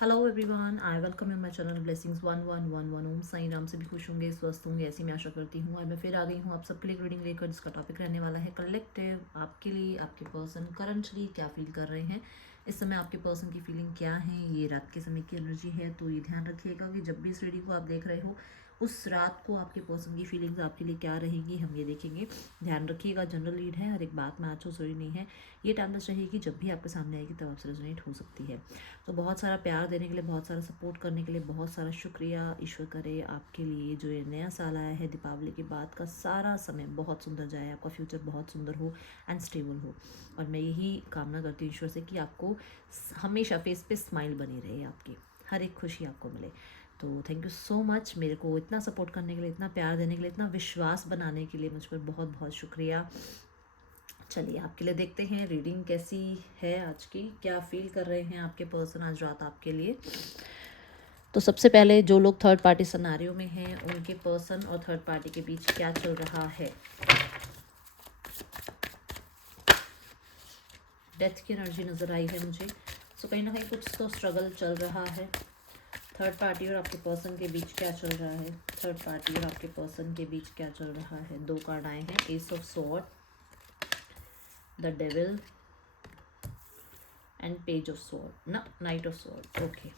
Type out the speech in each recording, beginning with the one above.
Hello everyone, I welcome you my channel blessings 1111। Om Sai Ram से भी खुश होंगे, स्वस्थ होंगे, ऐसी मैं आशा करती हूँ। आज मैं फिर आ गई हूँ आप सबके लिए रीडिंग लेकर, जिसका टॉपिक रहने वाला है कलेक्टिव। आपके लिए आपके पर्सन करंटली क्या फील कर रहे हैं, इस समय आपके पर्सन की फीलिंग क्या है। ये रात के समय की एनर्जी है, तो ये ध्यान रखिएगा कि जब भी इस रीडिंग को आप देख रहे हो, उस रात को आपके पर्सन की फीलिंग्स आपके लिए क्या रहेंगी, हम ये देखेंगे। ध्यान रखिएगा, जनरल रीड है, हर एक बात में आज सॉरी नहीं है। ये टाइम बस रहेगी, जब भी आपके सामने आएगी तब आपसे रेजोनेट हो सकती है। तो बहुत सारा प्यार देने के लिए, बहुत सारा सपोर्ट करने के लिए बहुत सारा शुक्रिया। ईश्वर करे आपके लिए जो ये नया साल आया है, दीपावली के बाद का सारा समय बहुत सुंदर जाए, आपका फ्यूचर बहुत सुंदर हो एंड स्टेबल हो। और मैं यही कामना करती हूँ ईश्वर से कि आपको हमेशा फेस पे स्माइल बनी रहे, आपकी हर एक खुशी आपको मिले। तो थैंक यू सो मच मेरे को इतना सपोर्ट करने के लिए, इतना प्यार देने के लिए, इतना विश्वास बनाने के लिए मुझ पर बहुत बहुत शुक्रिया। चलिए आपके लिए देखते हैं रीडिंग कैसी है आज की, क्या फील कर रहे हैं आपके पर्सन आज रात आपके लिए। तो सबसे पहले जो लोग थर्ड पार्टी सिनेरियो में हैं, उनके पर्सन और थर्ड पार्टी के बीच क्या चल रहा है। डेथ की एनर्जी नज़र आई है मुझे। सो कहीं ना कहीं कुछ तो स्ट्रगल चल रहा है। थर्ड पार्टी और आपके पर्सन के बीच क्या चल रहा है, थर्ड पार्टी और आपके पर्सन के बीच क्या चल रहा है। दो कार्ड आए हैं, S of sword, the devil and page of sword, ना नाइट ऑफ स्वॉर्ड। ओके,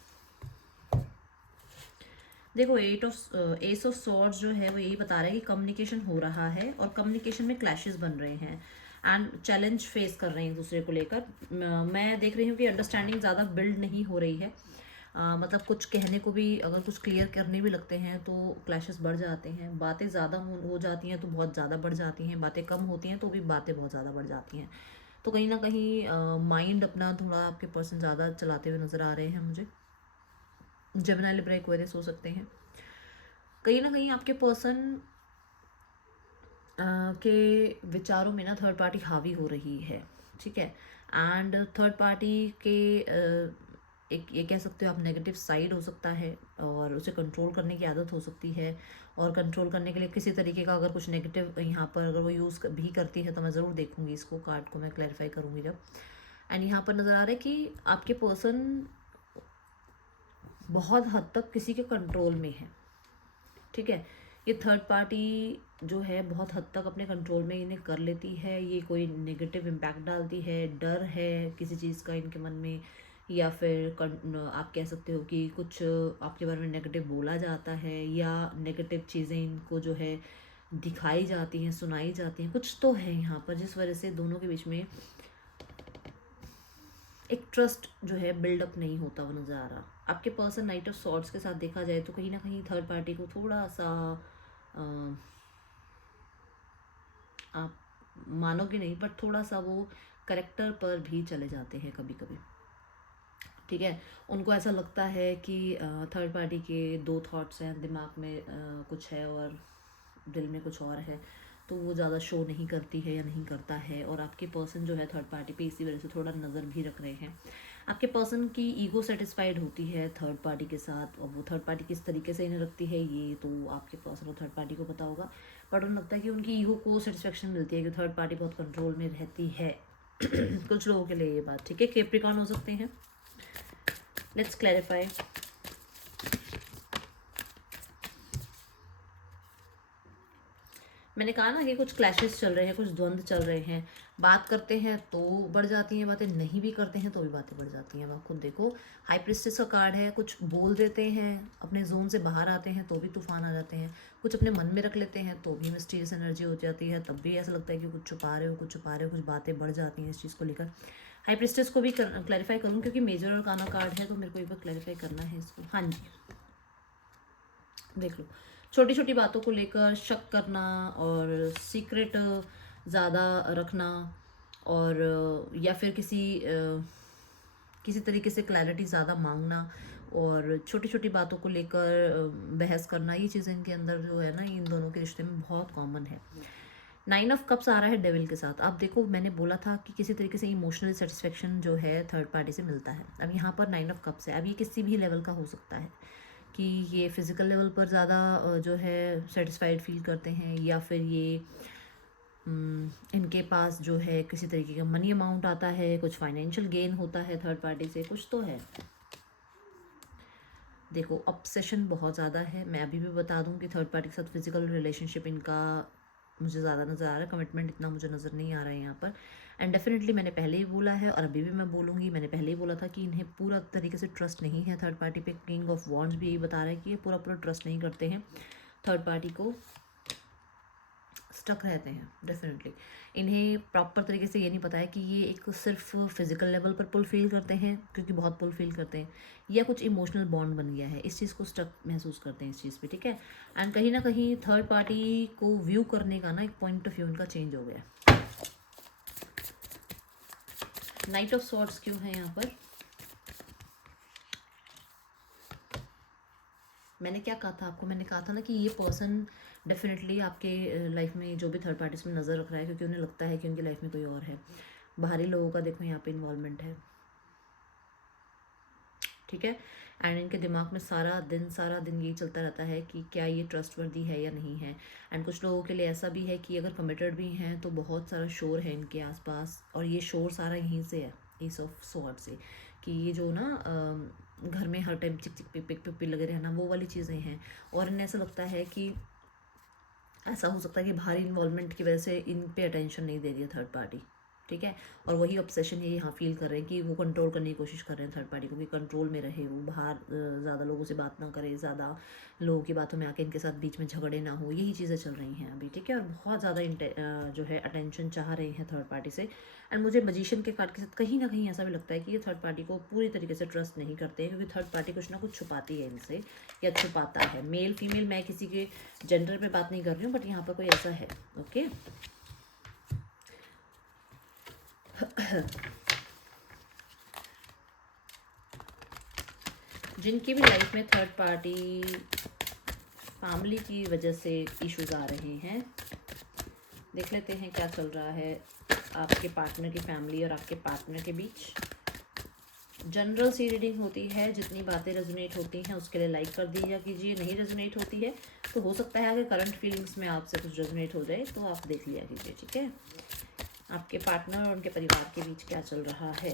देखो एस ऑफ स्वॉर्ड्स जो है वो यही बता रहा है कि कम्युनिकेशन हो रहा है और कम्युनिकेशन में क्लैशेस बन रहे हैं एंड चैलेंज फेस कर रहे हैं एक दूसरे को लेकर। मैं देख रही हूँ कि अंडरस्टैंडिंग ज़्यादा बिल्ड नहीं हो रही है। मतलब कुछ कहने को भी, अगर कुछ क्लियर करने भी लगते हैं तो क्लैशेस बढ़ जाते हैं। बातें ज़्यादा हो जाती हैं तो बहुत ज़्यादा बढ़ जाती हैं, बातें कम होती हैं तो भी बातें बहुत ज़्यादा बढ़ जाती हैं। तो कहीं ना कहीं माइंड अपना थोड़ा आपके पर्सन ज़्यादा चलाते हुए नज़र आ रहे हैं मुझे। जेमिनी लिब्रा एक्वेरियस हो सकते हैं। कहीं ना कहीं आपके पर्सन के विचारों में ना थर्ड पार्टी हावी हो रही है, ठीक है। एंड थर्ड पार्टी के एक ये कह सकते हो आप नेगेटिव साइड हो सकता है, और उसे कंट्रोल करने की आदत हो सकती है। और कंट्रोल करने के लिए किसी तरीके का अगर कुछ नेगेटिव यहाँ पर अगर वो यूज़ भी करती है तो मैं ज़रूर देखूंगी, इसको कार्ड को मैं क्लैरिफाई करूँगी जब। एंड यहाँ पर नज़र आ रहा है कि आपके पर्सन बहुत हद तक किसी के कंट्रोल में है, ठीक है। ये थर्ड पार्टी जो है बहुत हद तक अपने कंट्रोल में इन्हें कर लेती है। ये कोई नेगेटिव इम्पैक्ट डालती है, डर है किसी चीज़ का इनके मन में, या फिर आप कह सकते हो कि कुछ आपके बारे में नेगेटिव बोला जाता है, या नेगेटिव चीज़ें इनको जो है दिखाई जाती हैं, सुनाई जाती हैं। कुछ तो है यहाँ पर जिस वजह से दोनों के बीच में एक ट्रस्ट जो है बिल्डअप नहीं होता हुआ नज़र आ रहा। आपके पर्सन नाइट ऑफ सॉर्ड्स के साथ देखा जाए तो कहीं ना कहीं थर्ड पार्टी को थोड़ा सा अ, आप मानोगे नहीं, बट थोड़ा सा वो करेक्टर पर भी चले जाते हैं कभी कभी, ठीक है। उनको ऐसा लगता है कि थर्ड पार्टी के दो थॉट्स हैं दिमाग में, कुछ है और दिल में कुछ और है, तो वो ज़्यादा शो नहीं करती है या नहीं करता है। और आपके पर्सन जो है थर्ड पार्टी पे इसी वजह से थोड़ा नज़र भी रख रहे हैं। आपके पर्सन की ईगो सेटिस्फाइड होती है थर्ड पार्टी के साथ, और वो थर्ड पार्टी किस तरीके से इन्हें रखती है ये तो आपके पर्सन और थर्ड पार्टी को पता होगा। बट उन्हें लगता है कि उनकी ईगो को सेटिस्फेक्शन मिलती है कि थर्ड पार्टी बहुत कंट्रोल में रहती है। कुछ लोगों के लिए ये बात, ठीक है। कैप्रिकॉर्न हो सकते हैं। Let's clarify. मैंने कहा ना कि कुछ क्लैशेस चल रहे हैं, कुछ द्वंद्व चल रहे हैं। बात करते हैं तो बढ़ जाती हैं बातें, नहीं भी करते हैं तो भी बातें बढ़ जाती हैं। आप खुद देखो, हाई प्रिस्टेस का कार्ड है। कुछ बोल देते हैं, अपने जोन से बाहर आते हैं तो भी तूफान आ जाते हैं। कुछ अपने मन में रख लेते हैं तो भी मिस्टीरियस एनर्जी हो जाती है, तब भी ऐसा लगता है कि कुछ छुपा रहे हो, कुछ छुपा रहे हो, कुछ बातें बढ़ जाती हैं इस चीज़ को लेकर। हाई प्रिस्टेस को भी क्लैरिफाई करूँ क्योंकि मेजर और काना कार्ड है, तो मेरे को एक बार क्लैरिफाई करना है इसको। हाँ जी, देख लो। छोटी छोटी बातों को लेकर शक करना और सीक्रेट ज़्यादा रखना, और या फिर किसी तरीके से क्लैरिटी ज़्यादा मांगना, और छोटी छोटी बातों को लेकर बहस करना, ये चीज़ें इनके अंदर जो है ना, इन दोनों के रिश्ते में बहुत कॉमन है। नाइन ऑफ कप्स आ रहा है डेविल के साथ। अब देखो, मैंने बोला था कि किसी तरीके से इमोशनल सेटिस्फेक्शन जो है थर्ड पार्टी से मिलता है। अब यहाँ पर नाइन ऑफ कप्स है। अब ये किसी भी लेवल का हो सकता है कि ये फिज़िकल लेवल पर ज़्यादा जो है सेटिस्फाइड फील करते हैं, या फिर ये इनके पास जो है किसी तरीके का मनी अमाउंट आता है, कुछ फाइनेंशियल गेन होता है थर्ड पार्टी से, कुछ तो है। देखो ऑब्सेशन बहुत ज़्यादा है। मैं अभी भी बता दूं कि थर्ड पार्टी के साथ फिजिकल रिलेशनशिप इनका मुझे ज़्यादा नज़र आ रहा है, कमिटमेंट इतना मुझे नज़र नहीं आ रहा है यहाँ पर। एंड डेफिनेटली मैंने पहले ही बोला है और अभी भी मैं बोलूँगी, मैंने पहले ही बोला था कि इन्हें पूरा तरीके से ट्रस्ट नहीं है थर्ड पार्टी पे। किंग ऑफ वॉन्ड्स भी यही बता रहा है कि ये पूरा पूरा ट्रस्ट नहीं करते हैं थर्ड पार्टी को, स्टक रहते हैं डेफिनेटली। इन्हें प्रॉपर तरीके से ये नहीं पता है कि ये एक सिर्फ फिजिकल लेवल पर पुल फील करते हैं, क्योंकि बहुत पुल फील करते हैं, या कुछ इमोशनल बॉन्ड बन गया है, इस चीज़ को स्टक महसूस करते हैं इस चीज़ पे, ठीक है। एंड कहीं ना कहीं थर्ड पार्टी को व्यू करने का ना एक पॉइंट ऑफ व्यू उनका चेंज हो गया। नाइट ऑफ सॉर्ड्स क्यों है यहाँ पर? मैंने क्या कहा था आपको? मैंने कहा था ना कि ये पर्सन डेफिनेटली आपके लाइफ में जो भी थर्ड पार्टीज में नज़र रख रहा है, क्योंकि उन्हें लगता है कि उनकी लाइफ में कोई और है। बाहरी लोगों का देखो यहाँ पे इन्वॉल्वमेंट है, ठीक है। एंड इनके दिमाग में सारा दिन यही चलता रहता है कि क्या ये ट्रस्टवर्दी है या नहीं है। एंड कुछ लोगों के लिए ऐसा भी है कि अगर कमिटेड भी हैं तो बहुत सारा शोर है इनके आसपास, और ये शोर सारा यहीं से है, ईस ऑफ स्वॉर्ड से, कि ये जो ना घर में हर टाइम चिक चिक पिक पिक पिक पिक लगे रहना, वो वाली चीज़ें हैं। और इन्हें ऐसा लगता है कि ऐसा हो सकता है कि भारी इन्वॉल्वमेंट की वजह से इन पे अटेंशन नहीं दे रही है थर्ड पार्टी, ठीक है। और वही ऑब्सेशन ये यहाँ फील कर रहे हैं कि वो कंट्रोल करने की कोशिश कर रहे हैं थर्ड पार्टी को, कि कंट्रोल में रहे वो, बाहर ज़्यादा लोगों से बात ना करे, ज़्यादा लोगों की बातों में आके इनके साथ बीच में झगड़े ना हो, यही चीज़ें चल रही हैं अभी, ठीक है। और बहुत ज़्यादा जो है अटेंशन चाह रहे हैं थर्ड पार्टी से। एंड मुझे मजिशियन के कार्ड के साथ कहीं ना कहीं ऐसा भी लगता है कि ये थर्ड पार्टी को पूरी तरीके से ट्रस्ट नहीं करते हैं, क्योंकि थर्ड पार्टी कुछ ना कुछ छुपाती है इनसे, या छुपाता है। मेल फीमेल, मैं किसी के जेंडर पे बात नहीं कर रही हूँ, बट यहाँ पर कोई ऐसा है, ओके। जिनकी भी लाइफ में थर्ड पार्टी फैमिली की वजह से इश्यूज आ रहे हैं, देख लेते हैं क्या चल रहा है आपके पार्टनर की फैमिली और आपके पार्टनर के बीच। जनरल सी रीडिंग होती है, जितनी बातें रेजोनेट होती हैं उसके लिए लाइक कर दीजिए कीजिए, नहीं रेजोनेट होती है तो हो सकता है अगर करंट फीलिंग्स में आपसे कुछ रेजोनेट हो जाए तो आप देख लिया कीजिए, ठीक है। आपके पार्टनर और उनके परिवार के बीच क्या चल रहा है?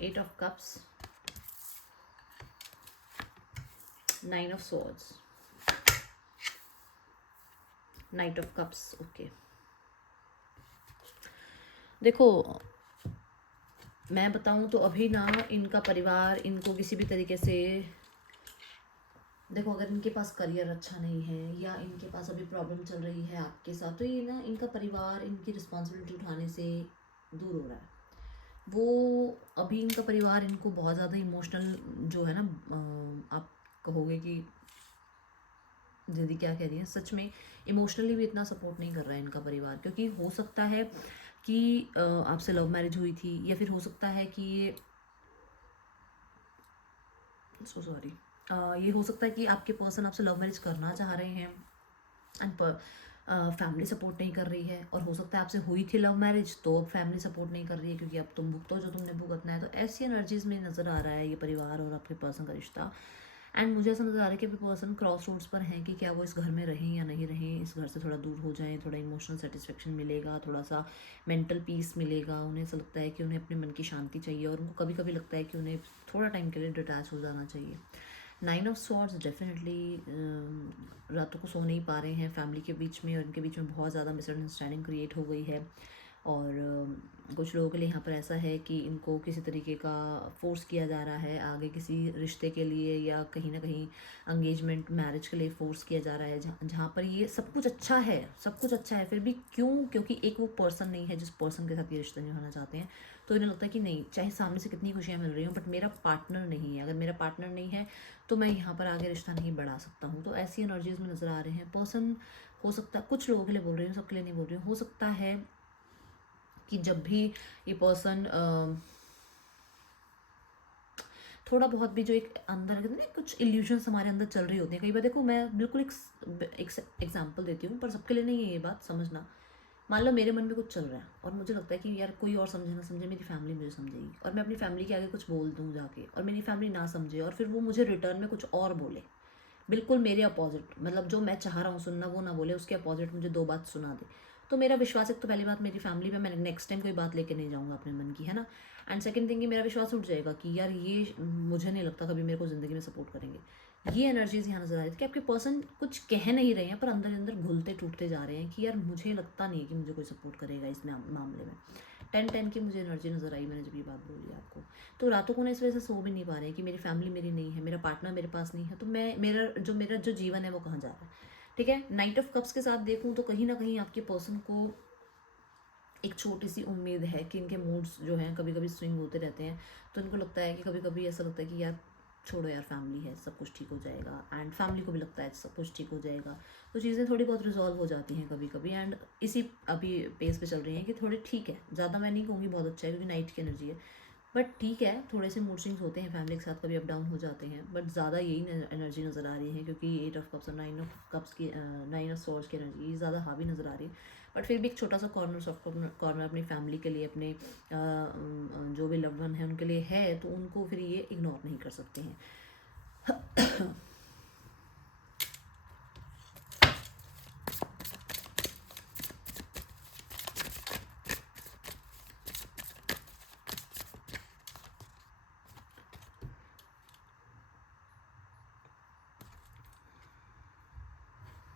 8 of cups, 9 of swords, night of cups, okay. देखो मैं बताऊं तो अभी ना इनका परिवार इनको किसी भी तरीके से, देखो अगर इनके पास करियर अच्छा नहीं है या इनके पास अभी प्रॉब्लम चल रही है आपके साथ, तो ये ना इनका परिवार इनकी रिस्पॉन्सिबिलिटी उठाने से दूर हो रहा है। वो अभी इनका परिवार इनको बहुत ज़्यादा इमोशनल जो है ना, आप कहोगे कि दीदी क्या कह रही है, सच में इमोशनली भी इतना सपोर्ट नहीं कर रहा है इनका परिवार, क्योंकि हो सकता है कि आपसे लव मैरिज हुई थी, या फिर हो सकता है कि ये सॉरी ये हो सकता है कि आपके पर्सन आपसे लव मैरिज करना चाह रहे हैं एंड फैमिली सपोर्ट नहीं कर रही है, और हो सकता है आपसे हुई थी लव मैरिज तो अब फैमिली सपोर्ट नहीं कर रही है, क्योंकि अब तुम भुगतो जो तुमने भुगतना है। तो ऐसी एनर्जीज में नज़र आ रहा है ये परिवार और आपके पर्सन का रिश्ता। एंड मुझे ऐसा नज़र आ रहा है कि पर्सन क्रॉस रोड्स पर हैं कि क्या वो इस घर में रहें या नहीं रहें, इस घर से थोड़ा दूर हो जाएं, थोड़ा इमोशनल सेटिस्फेक्शन मिलेगा, थोड़ा सा मेंटल पीस मिलेगा। उन्हें ऐसा लगता है कि उन्हें अपने मन की शांति चाहिए, और उनको कभी कभी लगता है कि उन्हें थोड़ा टाइम के लिए डिटैच हो जाना चाहिए। 9 ऑफ स्वॉर्ड्स डेफिनेटली रातों को सो नहीं पा रहे हैं फैमिली के बीच में, और इनके बीच में बहुत ज़्यादा मिसअंडरस्टैंडिंग क्रिएट हो गई है। और कुछ लोगों के लिए यहाँ पर ऐसा है कि इनको किसी तरीके का फोर्स किया जा रहा है आगे किसी रिश्ते के लिए, या कहीं ना कहीं एंगेजमेंट मैरिज के लिए फोर्स किया जा रहा है, जहाँ पर ये सब कुछ अच्छा है, सब कुछ अच्छा है, फिर भी क्यों? क्योंकि एक वो पर्सन नहीं है जिस पर्सन के साथ ये रिश्ता निभाना चाहते हैं। तो इन्हें लगता है कि नहीं, चाहे सामने से कितनी खुशियाँ मिल रही हों, बट मेरा पार्टनर नहीं है। अगर मेरा पार्टनर नहीं है तो मैं यहाँ पर आगे रिश्ता नहीं बढ़ा सकता हूँ। तो ऐसी एनर्जीज में नज़र आ रहे हैं पर्सन। हो सकता है, कुछ लोगों के लिए बोल रही हूँ, सबके लिए नहीं बोल रही हूँ, हो सकता है कि जब भी ये पर्सन थोड़ा बहुत भी जो एक अंदर कहते हैं ना, कुछ इल्यूजन्स हमारे अंदर चल रही होती हैं कई बार। देखो मैं बिल्कुल एक एग्जाम्पल देती हूँ, पर सबके लिए नहीं है ये बात, समझना। मान लो मेरे मन में कुछ चल रहा है और मुझे लगता है कि यार कोई और समझे ना समझे, मेरी फैमिली मुझे समझेगी, और मैं अपनी फैमिली के आगे कुछ बोल दूँ जाके, और मेरी फैमिली ना समझे, और फिर वो मुझे रिटर्न में कुछ और बोले, बिल्कुल मेरे अपोजिट, मतलब जो मैं चाह रहा हूँ सुनना वो ना बोले, उसके अपोजिट मुझे दो बात सुना दे। तो मेरा विश्वास, एक तो पहली बात मेरी फैमिली पे मैं नेक्स्ट टाइम कोई बात लेके नहीं जाऊँगा अपने मन की, है ना। एंड सेकंड थिंग, मेरा विश्वास उठ जाएगा कि यार ये मुझे नहीं लगता कभी मेरे को ज़िंदगी में सपोर्ट करेंगे। ये एनर्जीज़ यहाँ नज़र आ रही थी कि आपके पर्सन कुछ कह नहीं रहे हैं, पर अंदर ही अंदर घुलते टूटते जा रहे हैं कि यार मुझे लगता नहीं है कि मुझे कोई सपोर्ट करेगा इस मामले में। 10-10 की मुझे एनर्जी नज़र आई, मैंने जब ये बात बोली आपको। तो रातों को ना इस वजह से सो भी नहीं पा रहे हैं कि मेरी फैमिली मेरी नहीं है, मेरा पार्टनर मेरे पास नहीं है, तो मेरा जो जीवन है वो कहाँ जा रहा है। ठीक है, नाइट ऑफ कप्स के साथ देखूँ तो कहीं ना कहीं आपके पर्सन को एक छोटी सी उम्मीद है कि इनके मूड्स जो हैं कभी कभी स्विंग होते रहते हैं। तो इनको लगता है कि कभी कभी ऐसा लगता है कि यार छोड़ो यार, फैमिली है, सब कुछ ठीक हो जाएगा। एंड फैमिली को भी लगता है सब कुछ ठीक हो जाएगा। तो चीज़ें थोड़ी बहुत रिजॉल्व हो जाती हैं कभी कभी। एंड इसी अभी पेस पे चल रही हैं कि थोड़े ठीक है, ज़्यादा मैं नहीं कहूँगी बहुत अच्छा है क्योंकि नाइट की एनर्जी है, बट ठीक है, थोड़े से मूड स्विंग्स होते हैं फैमिली के साथ, कभी अप डाउन हो जाते हैं, बट ज़्यादा यही एनर्जी नज़र आ रही है क्योंकि 8 ऑफ कप्स और 9 ऑफ कप्स की 9 ऑफ सॉर्ड्स की एनर्जी ज़्यादा हावी नज़र आ रही है। बट फिर भी एक छोटा सा कॉर्नर, सॉफ्ट कॉर्नर अपनी फैमिली के लिए, अपने जो भी लव्ड वन है उनके लिए है, तो उनको फिर ये इग्नोर नहीं कर सकते हैं।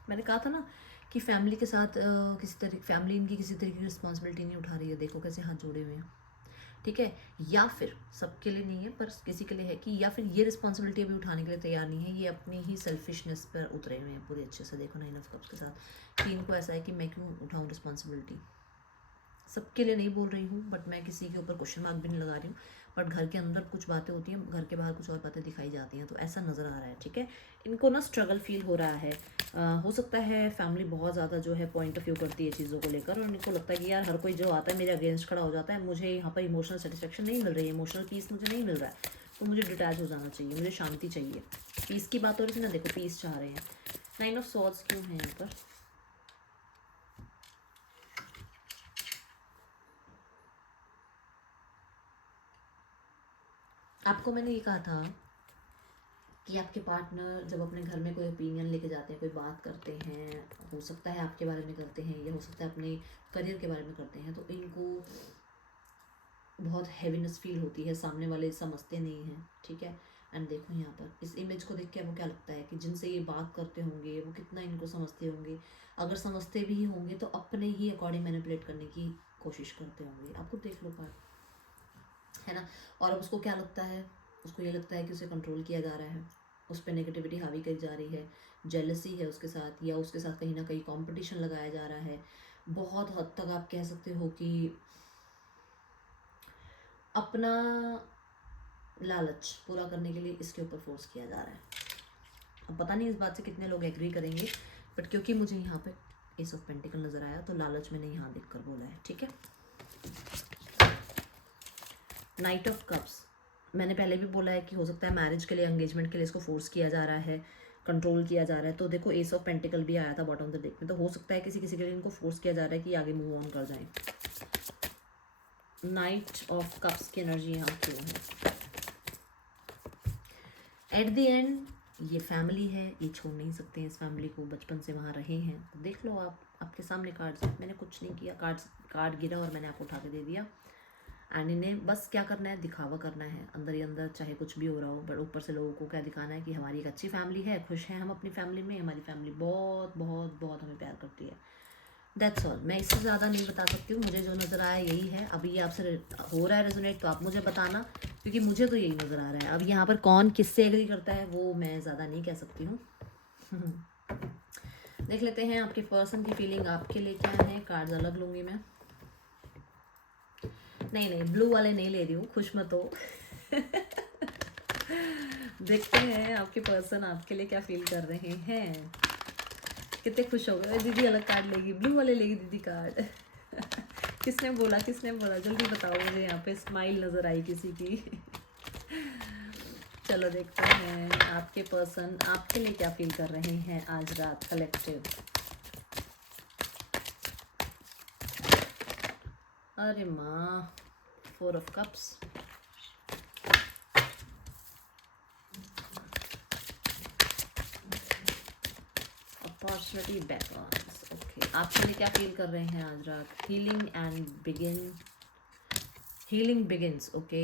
मैंने कहा था ना कि फैमिली के साथ किसी तरीके फैमिली इनकी किसी तरीके की रिस्पॉन्सिबिलिटी नहीं उठा रही है। देखो कैसे हाथ जोड़े हुए हैं, ठीक है। या फिर सबके लिए नहीं है पर किसी के लिए है कि या फिर ये रिस्पॉन्सिबिलिटी अभी उठाने के लिए तैयार नहीं है, ये अपनी ही सेल्फिशनेस पर उतरे हुए हैं पूरे अच्छे से। देखो 9 ऑफ कप्स के साथ कि इनको ऐसा है कि मैं क्यों उठाऊँ रिस्पॉन्सिबिलिटी। सबके लिए नहीं बोल रही हूँ, बट मैं किसी के ऊपर क्वेश्चन मार्क भी नहीं लगा रही हूँ, बट घर के अंदर कुछ बातें होती हैं, घर के बाहर कुछ और बातें दिखाई जाती हैं, तो ऐसा नज़र आ रहा है। ठीक है, इनको ना स्ट्रगल फील हो रहा है। हो सकता है फैमिली बहुत ज़्यादा जो है पॉइंट ऑफ व्यू करती है चीज़ों को लेकर, और इनको लगता है कि यार हर कोई जो आता है मेरे अगेंस्ट खड़ा हो जाता है, मुझे यहाँ पर इमोशनल सेटिस्फेक्शन नहीं मिल रही है, इमोशनल पीस मुझे नहीं मिल रहा है, तो मुझे डिटैच हो जाना चाहिए, मुझे शांति चाहिए। पीस की बात हो रही थी ना, देखो पीस चाह रहे हैं। 9 ऑफ सॉर्ड्स क्यों है यहाँ पर? आपको मैंने ये कहा था कि आपके पार्टनर जब अपने घर में कोई ओपिनियन लेके जाते हैं, कोई बात करते हैं, हो सकता है आपके बारे में करते हैं या हो सकता है अपने करियर के बारे में करते हैं, तो इनको बहुत हैवीनेस फील होती है, सामने वाले समझते नहीं हैं। ठीक है, एंड देखो यहाँ पर इस इमेज को देख के आपको क्या लगता है कि जिनसे ये बात करते होंगे वो कितना इनको समझते होंगे। अगर समझते भी होंगे तो अपने ही अकॉर्डिंग मैनिपुलेट करने की कोशिश करते होंगे। आपको देख लो कार्ड, है ना। और अब उसको क्या लगता है, उसको ये लगता है कि उसे कंट्रोल किया जा रहा है, उस पर नेगेटिविटी हावी करी जा रही है, जेलसी है उसके साथ, या उसके साथ कहीं ना कहीं कंपटीशन लगाया जा रहा है। बहुत हद तक आप कह सकते हो कि अपना लालच पूरा करने के लिए इसके ऊपर फोर्स किया जा रहा है। अब पता नहीं इस बात से कितने लोग एग्री करेंगे, बट क्योंकि मुझे यहाँ पे एस ऑफ पेंटिकल नज़र आया तो लालच मैंने यहाँ देख कर बोला है। ठीक है, नाइट ऑफ कप्स मैंने पहले भी बोला है कि हो सकता है मैरिज के लिए, एंगेजमेंट के लिए इसको फोर्स किया जा रहा है, कंट्रोल किया जा रहा है। तो देखो एस ऑफ पेंटिकल भी आया था बॉटम ऑफ द डेक में, तो हो सकता है किसी किसी के लिए इनको फोर्स किया जा रहा है कि आगे मूव ऑन कर जाएं। नाइट ऑफ कप्स की एनर्जी यहाँ क्यों है? एट द एंड ये फैमिली है, ये छोड़ नहीं सकते हैं इस फैमिली को, बचपन से वहाँ रहे हैं। तो देख लो आप, आपके सामने कार्ड्स हैं, मैंने कुछ नहीं किया, कार्ड गिरा और मैंने आपको उठा के दे दिया। एंड इन्हें बस क्या करना है, दिखावा करना है अंदर ही अंदर, चाहे कुछ भी हो रहा हो, बट ऊपर से लोगों को क्या दिखाना है कि हमारी एक अच्छी फैमिली है, खुश हैं हम अपनी फैमिली में, हमारी फैमिली बहुत बहुत बहुत हमें प्यार करती है। दैट्स ऑल, मैं इससे ज़्यादा नहीं बता सकती हूँ। मुझे जो नज़र आया यही है। अभी ये आपसे हो रहा है रेजोनेट तो आप मुझे बताना, क्योंकि मुझे तो यही नज़र आ रहा है। अब यहाँ पर कौन किससे एग्री करता है वो मैं ज़्यादा नहीं कह सकती हूँ। देख लेते हैं आपके पर्सन की फीलिंग आपके लिए क्या है। कार्ड्स अलग लूँगी मैं, नहीं ब्लू वाले नहीं ले रही हूँ, खुश मत हो। देखते हैं आपके पर्सन आपके लिए क्या फील कर रहे हैं। कितने खुश हो गए, दीदी अलग कार्ड लेगी, ब्लू वाले लेगी दीदी कार्ड। किसने बोला जल्दी बताओ मुझे। यहाँ पे स्माइल नज़र आई किसी की। चलो देखते हैं आपके पर्सन आपके लिए क्या फील कर रहे हैं आज रात। कलेक्टिव, अरे माँ, 4 of cups, opportunity backgrounds, okay. आपके लिए क्या फील कर रहे हैं आज रात? Healing begins, okay.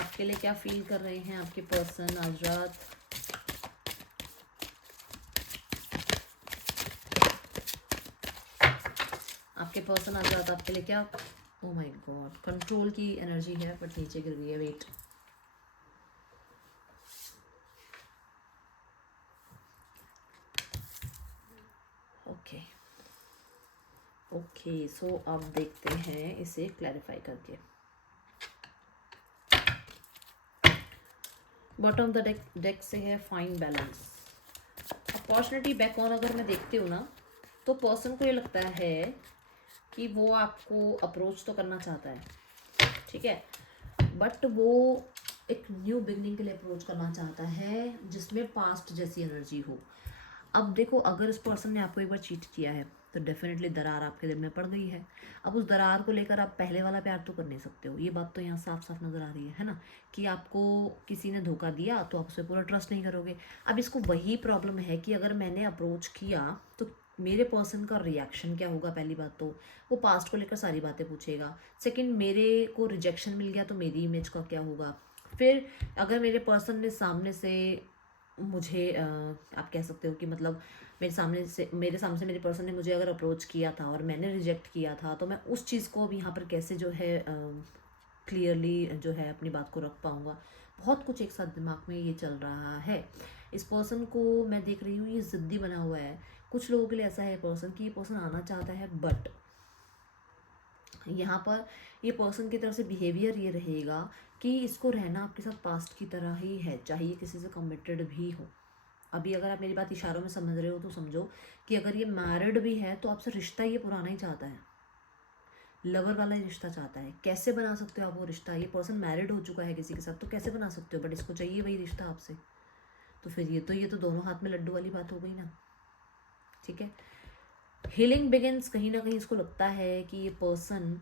आपके लिए क्या फील कर रहे हैं आपके पर्सन आज रात? आपके पर्सन आज रात आपके लिए क्या? ओ माय गॉड, कंट्रोल की एनर्जी है बट नीचे गिर गई है, वेट। ओके ओके, सो अब देखते हैं इसे क्लैरिफाई करके। बॉटम ऑफ द डेक से है fine balance. Opportunity back on अगर मैं देखती हूँ ना, तो पर्सन को ये लगता है कि वो आपको अप्रोच तो करना चाहता है, ठीक है, बट वो एक न्यू बिगनिंग के लिए अप्रोच करना चाहता है जिसमें पास्ट जैसी एनर्जी हो। अब देखो, अगर इस पर्सन ने आपको एक बार चीट किया है तो डेफिनेटली दरार आपके दिल में पड़ गई है। अब उस दरार को लेकर आप पहले वाला प्यार तो कर नहीं सकते हो, ये बात तो यहाँ साफ साफ नज़र आ रही है ना, कि आपको किसी ने धोखा दिया तो आप उस पर पूरा ट्रस्ट नहीं करोगे। अब इसको वही प्रॉब्लम है कि अगर मैंने अप्रोच किया तो मेरे पर्सन का रिएक्शन क्या होगा। पहली बात तो वो पास्ट को लेकर सारी बातें पूछेगा। सेकंड, मेरे को रिजेक्शन मिल गया तो मेरी इमेज का क्या होगा। फिर अगर मेरे पर्सन ने सामने से मुझे आप कह सकते हो कि मतलब मेरे सामने से मेरे पर्सन ने मुझे अगर अप्रोच किया था और मैंने रिजेक्ट किया था, तो मैं उस चीज़ को अब यहाँ पर कैसे जो है क्लियरली जो है अपनी बात को रख पाऊँगा। बहुत कुछ एक साथ दिमाग में ये चल रहा है। इस पर्सन को मैं देख रही हूँ, ये ज़िद्दी बना हुआ है। कुछ लोगों के लिए ऐसा है पर्सन कि ये पर्सन आना चाहता है, बट यहाँ पर ये पर्सन की तरफ से बिहेवियर ये रहेगा कि इसको रहना आपके साथ पास्ट की तरह ही है, चाहे ये किसी से कमिटेड भी हो। अभी अगर आप मेरी बात इशारों में समझ रहे हो तो समझो कि अगर ये मैरिड भी है तो आपसे रिश्ता ये पुराना ही चाहता है, लवर वाला ही रिश्ता चाहता है। कैसे बना सकते हो आप वो रिश्ता? ये पर्सन मैरिड हो चुका है किसी के साथ, तो कैसे बना सकते हो? बट इसको चाहिए वही रिश्ता आपसे। तो फिर ये तो दोनों हाथ में लड्डू वाली बात हो गई ना, ठीक है। हीलिंग बिगिंस, कहीं ना कहीं इसको लगता है कि ये पर्सन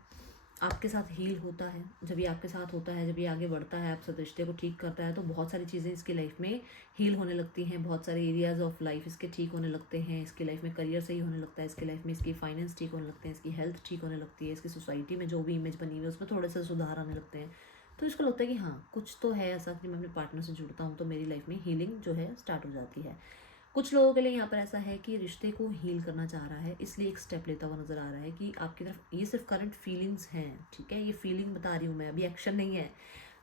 आपके साथ हील होता है। जब ये आपके साथ होता है, जब ये आगे बढ़ता है, आपसे रिश्ते को ठीक करता है, तो बहुत सारी चीज़ें इसकी लाइफ में हील होने लगती हैं। बहुत सारे एरियाज ऑफ लाइफ इसके ठीक होने लगते हैं। इसकी लाइफ में करियर सही होने लगता है, इसकी लाइफ में इसकी फाइनेंस ठीक होने लगते हैं, इसकी हेल्थ ठीक होने लगती है, इसकी सोसाइटी में जो भी इमेज बनी हुई है उसमें थोड़े से सुधार आने लगते हैं। तो इसको लगता है कि हाँ, कुछ तो है ऐसा कि मैं अपने पार्टनर से जुड़ता हूँ तो मेरी लाइफ में हीलिंग जो है स्टार्ट हो जाती है। कुछ लोगों के लिए यहाँ पर ऐसा है कि रिश्ते को हील करना चाह रहा है, इसलिए एक स्टेप लेता हुआ नजर आ रहा है कि आपकी तरफ। ये सिर्फ करंट फीलिंग्स हैं, ठीक है, ये फीलिंग बता रही हूँ मैं, अभी एक्शन नहीं है।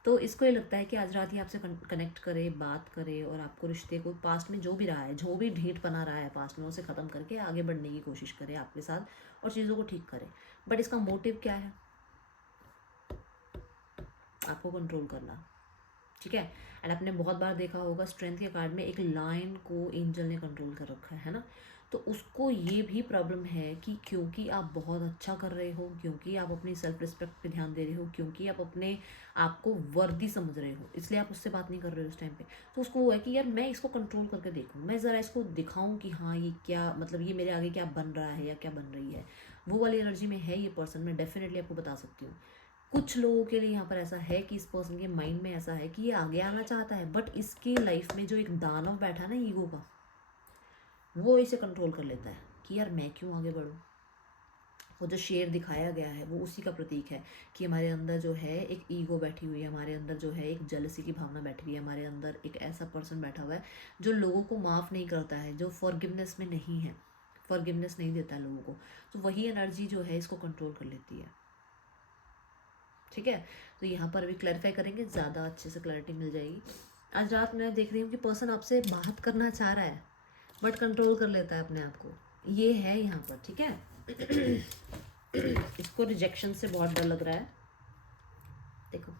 तो इसको ये लगता है कि आज रात ही आपसे कनेक्ट करे, बात करे और आपको रिश्ते को, पास्ट में जो भी रहा है, जो भी ढीठ बना रहा है पास्ट में, उसे ख़त्म करके आगे बढ़ने की कोशिश करे आपके साथ और चीज़ों को ठीक करे। बट इसका मोटिव क्या है? आपको कंट्रोल करना, ठीक है। एंड आपने बहुत बार देखा होगा स्ट्रेंथ के कार्ड में एक लायन को एंजल ने कंट्रोल कर रखा है ना। तो उसको ये भी प्रॉब्लम है कि क्योंकि आप बहुत अच्छा कर रहे हो, क्योंकि आप अपनी सेल्फ रिस्पेक्ट पे ध्यान दे रहे हो, क्योंकि आप अपने आप को वर्दी समझ रहे हो, इसलिए आप उससे बात नहीं कर रहे हो उस टाइम पे। तो उसको वो है कि यार मैं इसको कंट्रोल करके देखूँ, मैं ज़रा इसको दिखाऊँ कि हाँ ये क्या, मतलब ये मेरे आगे क्या बन रहा है या क्या बन रही है। वो वाली एनर्जी में है ये पर्सन, मैं डेफिनेटली आपको बता सकती हूँ। कुछ लोगों के लिए यहाँ पर ऐसा है कि इस पर्सन के माइंड में ऐसा है कि ये आगे आना चाहता है, बट इसकी लाइफ में जो एक दानव बैठा है ना ईगो का, वो इसे कंट्रोल कर लेता है कि यार मैं क्यों आगे बढ़ूँ। वो जो शेर दिखाया गया है वो उसी का प्रतीक है कि हमारे अंदर जो है एक ईगो बैठी हुई है, हमारे अंदर जो है एक जेलसी की भावना बैठी हुई है, हमारे अंदर एक ऐसा पर्सन बैठा हुआ है जो लोगों को माफ़ नहीं करता है, जो फॉरगिवनेस में नहीं है, फॉरगिवनेस नहीं देता है लोगों को। तो वही एनर्जी जो है इसको कंट्रोल कर लेती है, ठीक है। तो यहाँ पर भी क्लैरिफाई करेंगे, ज़्यादा अच्छे से क्लैरिटी मिल जाएगी। आज रात मैं देख रही हूँ कि पर्सन आपसे बात करना चाह रहा है बट कंट्रोल कर लेता है अपने आप को, ये है यहाँ पर, ठीक है। इसको रिजेक्शन से बहुत डर लग रहा है, देखो।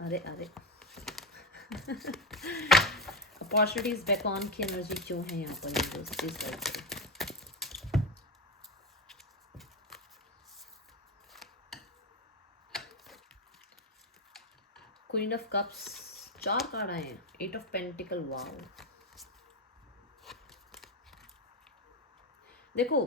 अरे अरे अपॉर्चुनिटीज बैक ऑन की एनर्जी क्यों है यहाँ पर इस साइड से? क्वीन ऑफ कप्स, 4 कार्ड आए हैं, 8 ऑफ पेंटिकल, वाओ। देखो,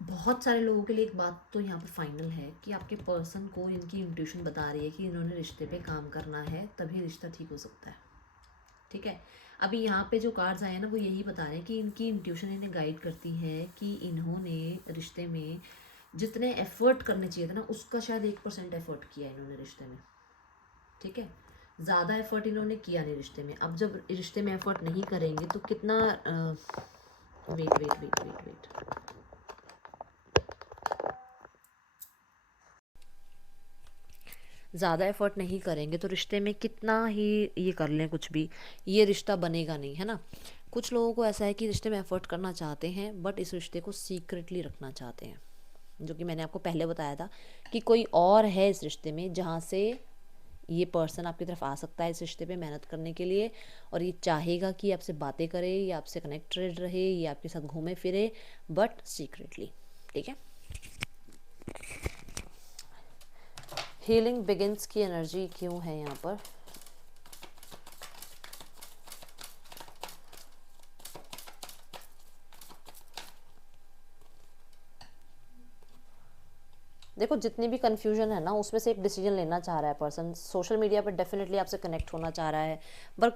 बहुत सारे लोगों के लिए एक बात तो यहाँ पर फाइनल है कि आपके पर्सन को इनकी इंट्यूशन बता रही है कि इन्होंने रिश्ते पे काम करना है, तभी रिश्ता ठीक हो सकता है। ठीक है। अभी यहाँ पे जो कार्ड्स आए हैं ना वो यही बता रहे हैं कि इनकी इंट्यूशन इन्हें गाइड करती है कि इन्होंने रिश्ते में जितने एफर्ट करने चाहिए थे ना उसका शायद 1% एफर्ट किया इन्होंने रिश्ते में, ठीक है। ज़्यादा एफर्ट इन्होंने किया नहीं रिश्ते में। अब जब रिश्ते में एफर्ट नहीं करेंगे तो कितना weight weight weight weight weight ज़्यादा एफर्ट नहीं करेंगे तो रिश्ते में कितना ही ये कर लें कुछ भी, ये रिश्ता बनेगा नहीं, है ना। कुछ लोगों को ऐसा है कि रिश्ते में एफर्ट करना चाहते हैं बट इस रिश्ते को सीक्रेटली रखना चाहते हैं, जो कि मैंने आपको पहले बताया था कि कोई और है इस रिश्ते में जहाँ से ये पर्सन आपकी तरफ आ सकता है इस रिश्ते पे मेहनत करने के लिए, और ये चाहेगा कि आपसे बातें करे या आपसे कनेक्टेड रहे या आपके साथ घूमे फिरे, बट सीक्रेटली, ठीक है। हीलिंग बिगिंस की एनर्जी क्यों है यहाँ पर? देखो जितनी भी कन्फ्यूजन है ना उसमें से एक डिसीजन लेना चाह रहा है पर्सन, सोशल मीडिया पर डेफिनेटली आपसे कनेक्ट होना चाह रहा है, पर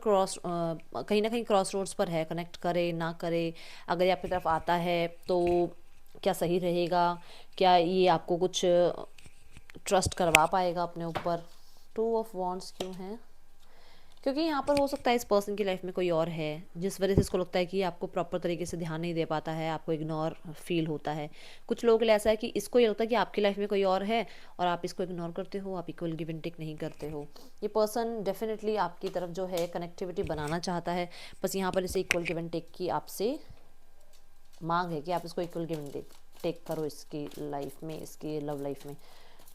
कहीं ना कहीं क्रॉस रोड्स पर है, कनेक्ट करे ना करे। अगर ये आपकी तरफ आता है तो क्या सही रहेगा, क्या ये आपको कुछ ट्रस्ट करवा पाएगा अपने ऊपर? 2 ऑफ वॉन्ड्स क्यों है? क्योंकि यहाँ पर हो सकता है इस पर्सन की लाइफ में कोई और है जिस वजह से इसको लगता है कि आपको प्रॉपर तरीके से ध्यान नहीं दे पाता है, आपको इग्नोर फील होता है। कुछ लोगों के लिए ऐसा है कि इसको ये लगता है कि आपकी लाइफ में कोई और है और आप इसको इग्नोर करते हो, आप इक्वल गिव एंड टेक नहीं करते हो। ये पर्सन डेफिनेटली आपकी तरफ जो है कनेक्टिविटी बनाना चाहता है, बस यहाँ पर इसे इक्वल गिव एंड टेक की आपसे मांग है कि आप इसको इक्वल गिव एंड टेक करो इसकी लाइफ में, इसकी लव लाइफ में।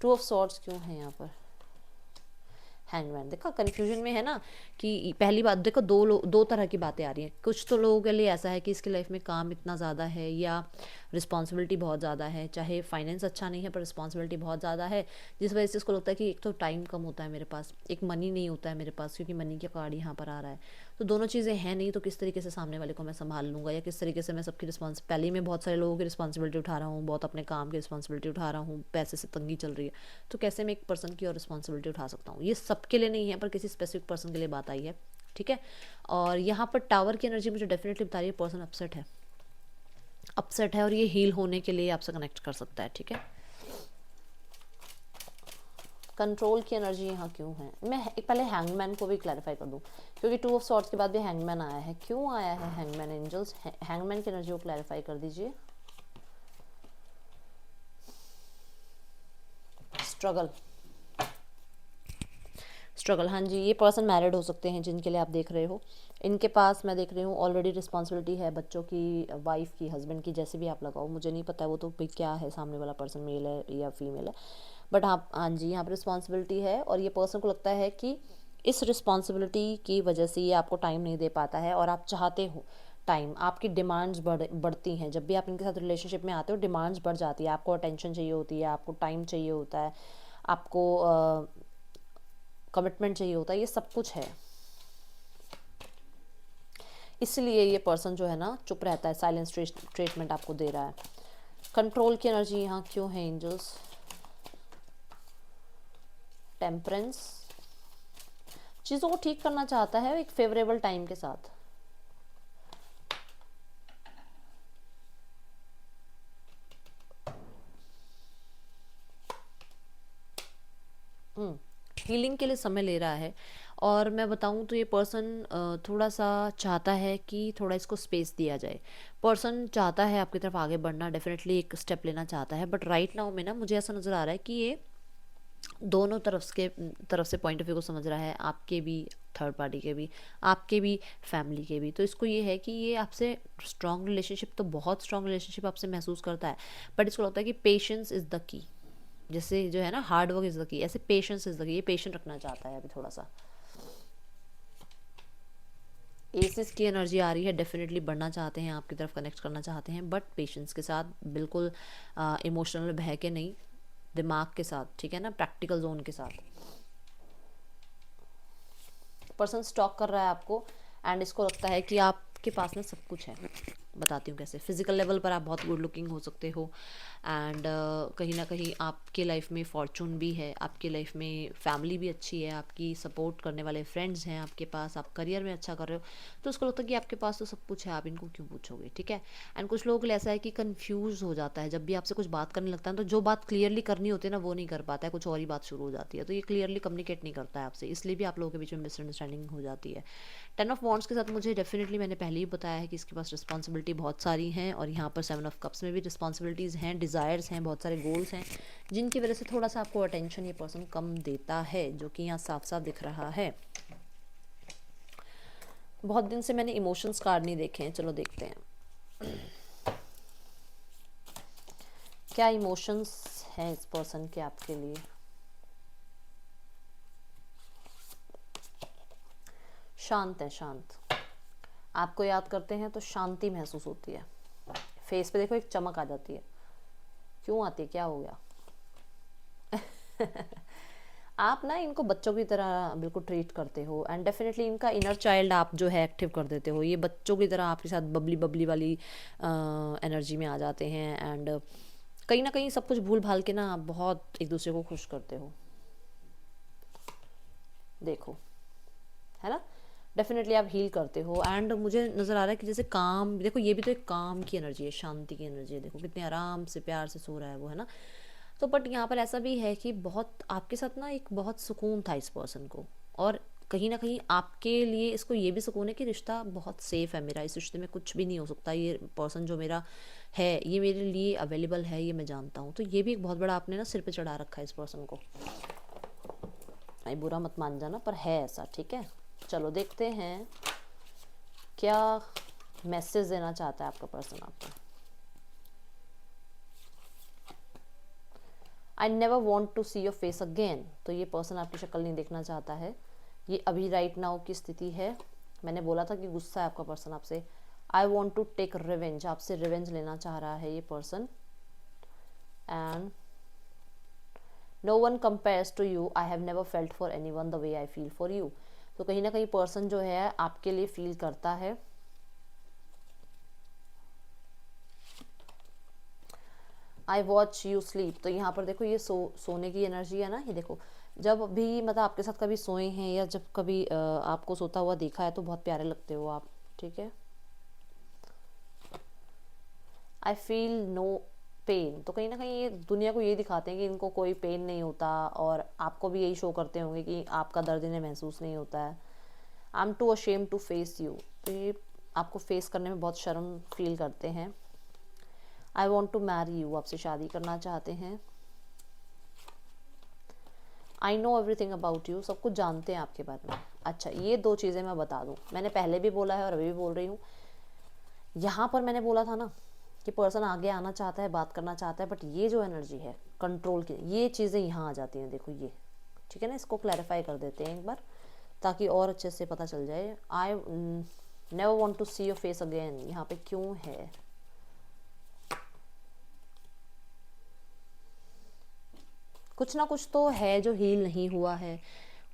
2 ऑफ सॉर्ड्स क्यों है यहाँ पर? हैंगमैन। देखो कन्फ्यूजन में है ना कि पहली बात देखो दो तरह की बातें आ रही हैं। कुछ तो लोगों के लिए ऐसा है कि इसकी लाइफ में काम इतना ज़्यादा है या रिस्पॉन्सिबिलिटी बहुत ज़्यादा है, चाहे फाइनेंस अच्छा नहीं है पर रिस्पॉन्सिबिलिटी बहुत ज़्यादा है, जिस वजह से इसको लगता है कि एक तो टाइम कम होता है मेरे पास, एक मनी नहीं होता है मेरे पास क्योंकि मनी का कार्ड यहाँ पर आ रहा है। तो दोनों चीज़ें हैं नहीं, तो किस तरीके से सामने वाले को मैं संभाल लूँगा या किस तरीके से मैं सबकी पहले ही मैं बहुत सारे लोगों की रिस्पॉन्सिबिलिटी उठा रहा हूँ, बहुत अपने काम की रिस्पॉन्सिबिलिटी उठा रहा हूँ, पैसे से तंगी चल रही है, तो कैसे मैं एक पर्सन की और रिस्पॉन्सिबिलिटी उठा सकता हूँ? ये सबके लिए नहीं है पर किसी स्पेसिफिक पर्सन के लिए बात आई है, ठीक है। और यहाँ पर टावर की एनर्जी मुझे डेफिनेटली बता रही है पर्सन अपसेट है और ये हील होने के लिए आपसे कनेक्ट कर सकता है, ठीक है। कंट्रोल की एनर्जी यहाँ क्यों है? मैं एक पहले हैंगमैन को भी क्लैरिफाई कर दूं क्योंकि 2 ऑफ सॉर्ड्स के बाद भी हैंगमैन आया है। क्यों आया है हैंगमैन? एंजल्स हैंगमैन की एनर्जी को क्लैरिफाई कर दीजिए। स्ट्रगल, हाँ जी, ये पर्सन मैरिड हो सकते हैं जिनके लिए आप देख रहे हो। इनके पास मैं देख रही हूँ ऑलरेडी रिस्पॉन्सिबिलिटी है बच्चों की, वाइफ की, हस्बैंड की, जैसे भी आप लगाओ, मुझे नहीं पता वो तो भाई क्या है, सामने वाला पर्सन मेल है या फीमेल है, बट हाँ जी यहाँ पर रिस्पॉन्सिबिलिटी है और ये पर्सन को लगता है कि इस रिस्पॉन्सिबिलिटी की वजह से ये आपको टाइम नहीं दे पाता है और आप चाहते हो टाइम, आपकी डिमांड्स बढ़ती हैं। जब भी आप इनके साथ रिलेशनशिप में आते हो डिमांड्स बढ़ जाती है, आपको अटेंशन चाहिए होती है, आपको टाइम चाहिए होता है, आपको कमिटमेंट चाहिए होता है, ये सब कुछ है। इसलिए ये पर्सन जो है ना चुप रहता है, साइलेंस ट्रीटमेंट आपको दे रहा है। कंट्रोल की एनर्जी यहाँ क्यों है एंजल्स? टेम्परेंस, चीज़ों को ठीक करना चाहता है एक फेवरेबल टाइम के साथ। हीलिंग के लिए समय ले रहा है और मैं बताऊं तो ये पर्सन थोड़ा सा चाहता है कि थोड़ा इसको स्पेस दिया जाए। पर्सन चाहता है आपकी तरफ आगे बढ़ना, डेफिनेटली एक स्टेप लेना चाहता है, बट राइट नाउ में ना मुझे ऐसा नज़र आ रहा है कि ये दोनों तरफ से पॉइंट ऑफ व्यू को समझ रहा है, आपके भी, थर्ड पार्टी के भी, आपके भी, फैमिली के भी। तो इसको ये है कि ये आपसे स्ट्रॉन्ग रिलेशनशिप, तो बहुत स्ट्रॉन्ग रिलेशनशिप आपसे महसूस करता है, बट इसको लगता है कि पेशेंस इज़ द की। जैसे जो है ना hard work is the key, ऐसे पेशेंस इज़ द की, ये पेशेंट रखना चाहता है अभी थोड़ा सा। एसिस की एनर्जी आ रही है, डेफिनेटली बढ़ना चाहते हैं, आपकी तरफ कनेक्ट करना चाहते हैं, बट पेशेंस के साथ, बिल्कुल इमोशनल बह के नहीं, दिमाग के साथ, ठीक है ना, प्रैक्टिकल जोन के साथ। पर्सन स्टॉक कर रहा है आपको एंड इसको लगता है कि आपके पास में सब कुछ है, बताती हूँ कैसे। फिजिकल लेवल पर आप बहुत गुड लुकिंग हो सकते हो, एंड कहीं ना कहीं आपके लाइफ में फॉर्चून भी है, आपकी लाइफ में फैमिली भी अच्छी है, आपकी सपोर्ट करने वाले फ्रेंड्स हैं आपके पास, आप करियर में अच्छा कर रहे हो, तो उसको लगता है कि आपके पास तो सब कुछ है, आप इनको क्यों पूछोगे, ठीक है। एंड कुछ लोगों के लिए ऐसा है कि कंफ्यूज हो जाता है, जब भी आपसे कुछ बात करने लगता है तो जो बात क्लियरली करनी होती है ना वो नहीं कर पाता है, कुछ और ही बात शुरू हो जाती है, तो ये क्लियरली कम्युनिकेट नहीं करता है आपसे, इसलिए भी आप लोगों के बीच में मिसअंडरस्टैंडिंग हो जाती है। 10 ऑफ वॉन्ड्स के साथ मुझे डेफिनेटली, मैंने पहले ही बताया है कि इसके पास रिस्पॉन्सिबिलिटी बहुत सारी हैं, और यहाँ पर 7 ऑफ कप्स में भी रिस्पॉन्सिबिलिटीज़ हैं, डिज़ायर्स हैं, बहुत सारे गोल्स हैं, जिनकी वजह से थोड़ा सा आपको अटेंशन ये पर्सन कम देता है, जो कि यहाँ साफ साफ दिख रहा है। बहुत दिन से मैंने इमोशंस कार्ड नहीं देखे हैं, चलो देखते हैं क्या इमोशंस हैं इस पर्सन के आपके लिए। शांत है, शांत, आपको याद करते हैं तो शांति महसूस होती है, फेस पे देखो एक चमक आ जाती है, क्यों आती है, क्या हो गया आप ना इनको बच्चों की तरह बिल्कुल ट्रीट करते हो, एंड डेफिनेटली इनका इनर चाइल्ड आप जो है एक्टिव कर देते हो, ये बच्चों की तरह आपके साथ बबली बबली वाली एनर्जी में आ जाते हैं, एंड कहीं ना कहीं सब कुछ भूल भाल के ना आप बहुत एक दूसरे को खुश करते हो, देखो, है ना। डेफिनेटली आप हील करते हो, एंड मुझे नज़र आ रहा है कि जैसे काम, देखो ये भी तो एक काम की एनर्जी है, शांति की एनर्जी है, देखो कितने आराम से प्यार से सो रहा है वो, है ना। तो बट यहाँ पर ऐसा भी है कि बहुत आपके साथ ना एक बहुत सुकून था इस पर्सन को, और कहीं ना कहीं आपके लिए इसको ये भी सुकून है कि रिश्ता बहुत सेफ है मेरा, इस रिश्ते में कुछ भी नहीं हो सकता, ये पर्सन जो मेरा है ये मेरे लिए अवेलेबल है, ये मैं जानता हूँ, तो ये भी एक बहुत बड़ा आपने ना सिर पे चढ़ा रखा है इस पर्सन को, नहीं बुरा मत मान जाना, पर है ऐसा, ठीक है। चलो देखते हैं क्या मैसेज देना चाहता है आपका पर्सन आपको। I never want to see your face again, तो ये पर्सन आपकी शक्ल नहीं देखना चाहता है, ये अभी राइट नाउ की स्थिति है। मैंने बोला था कि गुस्सा है आपका पर्सन आपसे। I want to take revenge, आपसे रिवेंज लेना चाह रहा है ये person, and no one compares to you, I have never felt for anyone the way I feel for you, तो कहीं ना कहीं पर्सन जो है आपके लिए फील करता है। आई वॉच यू स्लीप, तो यहाँ पर देखो ये सोने की एनर्जी है ना, ये देखो जब भी मतलब आपके साथ कभी सोए हैं या जब कभी आपको सोता हुआ देखा है तो बहुत प्यारे लगते हो आप, ठीक है। आई फील नो पेन, तो कहीं ना कहीं ये दुनिया को ये दिखाते हैं कि इनको कोई पेन नहीं होता, और आपको भी यही शो करते होंगे कि आपका दर्द इन्हें महसूस नहीं होता है। I am too ashamed to face you, तो ये आपको फेस करने में बहुत शर्म फील करते हैं। I want to marry you, आपसे शादी करना चाहते हैं। I know everything about you, सब कुछ जानते हैं आपके बारे में। अच्छा ये दो चीज़ें मैं बता दूँ, मैंने पहले भी बोला है और अभी भी बोल रही हूँ, यहाँ पर मैंने बोला था ना कि पर्सन आगे आना चाहता है, बात करना चाहता है, बट ये जो एनर्जी है कंट्रोल की, ये चीज़ें यहाँ आ जाती हैं, देखो ये, ठीक है ना, इसको क्लैरिफाई कर देते हैं एक बार ताकि और अच्छे से पता चल जाए। I never want to see your face again, यहाँ पे क्यों है, कुछ ना कुछ तो है जो हील नहीं हुआ है,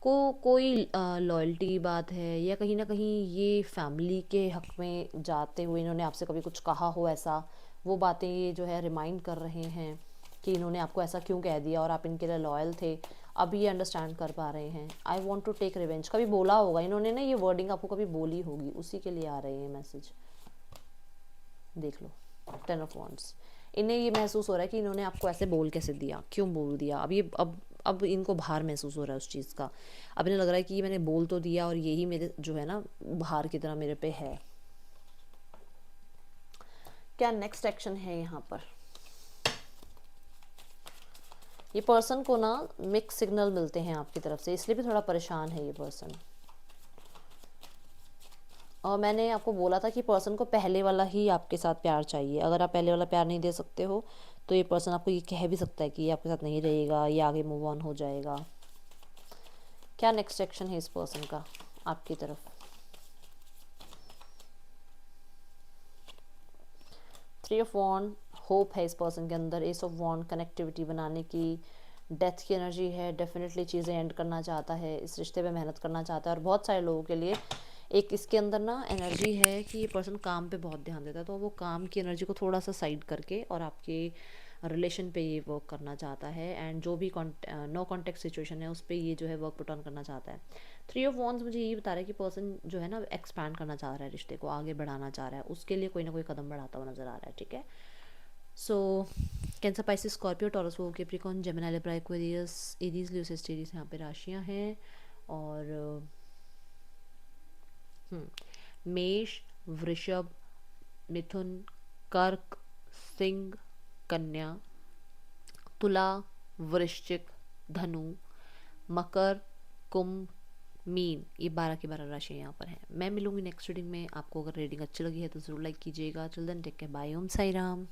कोई लॉयल्टी की बात है, या कहीं ना कहीं ये फैमिली के हक में जाते हुए इन्होंने आपसे कभी कुछ कहा हो ऐसा, वो बातें ये जो है रिमाइंड कर रहे हैं कि इन्होंने आपको ऐसा क्यों कह दिया और आप इनके लिए लॉयल थे, अभी ये अंडरस्टैंड कर पा रहे हैं। I want to take revenge, कभी बोला होगा इन्होंने ना, ये वर्डिंग आपको कभी बोली होगी, उसी के लिए आ रहे हैं मैसेज, देख लो 10 ऑफ वॉन्ड्स। इन्हें ये महसूस हो रहा है कि इन्होंने आपको ऐसे बोल कैसे दिया, क्यों बोल दिया, अब ये अब इनको भार महसूस हो रहा है उस चीज़ का, अब इन्हें लग रहा है कि मैंने बोल तो दिया और यही मेरे जो है ना भार की तरह मेरे पे है। क्या नेक्स्ट एक्शन है यहाँ पर, ये पर्सन को ना मिक्स सिग्नल मिलते हैं आपकी तरफ से, इसलिए भी थोड़ा परेशान है ये पर्सन, और मैंने आपको बोला था कि पर्सन को पहले वाला ही आपके साथ प्यार चाहिए, अगर आप पहले वाला प्यार नहीं दे सकते हो तो ये पर्सन आपको ये कह भी सकता है कि ये आपके साथ नहीं रहेगा, ये आगे मूव ऑन हो जाएगा। क्या नेक्स्ट एक्शन है इस पर्सन का आपकी तरफ, 3 ऑफ वॉन्ड, होप है इस पर्सन के अंदर, एस ऑफ वॉन्ड कनेक्टिविटी बनाने की, डेथ की एनर्जी है, डेफिनेटली चीज़ें एंड करना चाहता है, इस रिश्ते पे मेहनत करना चाहता है, और बहुत सारे लोगों के लिए एक इसके अंदर ना एनर्जी है कि ये पर्सन काम पे बहुत ध्यान देता है, तो वो काम की एनर्जी को थोड़ा सा साइड करके और आपके रिलेशन पे ये वर्क करना चाहता है, एंड जो भी नो कॉन्टेक्ट सिचुएशन है उस पर ये जो है वर्क पुट ऑन करना चाहता है। 3 ऑफ वॉन्ड्स मुझे ये बता रहा है कि पर्सन जो है ना एक्सपैंड करना चाह रहा है, रिश्ते को आगे बढ़ाना चाह रहा है, उसके लिए कोई ना कोई कदम बढ़ाता हुआ नजर आ रहा है। ठीक है, so Cancer, Pisces, Scorpio, Taurus, वो Capricorn, Gemini, Libra, Aquarius, Aries, Leo, Sagittarius यहाँ पे राशियाँ हैं। और मेष, वृषभ, मिथुन, कर्क, सिंह, कन्या, तुला, वृश्चिक, धनु, मकर, कुंभ, मीन, ये 12 की 12 राशियाँ यहाँ पर हैं। मैं मिलूंगी नेक्स्ट रीडिंग में। आपको अगर रीडिंग अच्छी लगी है तो ज़रूर लाइक कीजिएगा। चिल्ड्रन टेक केयर, बाय, ओम साई राम।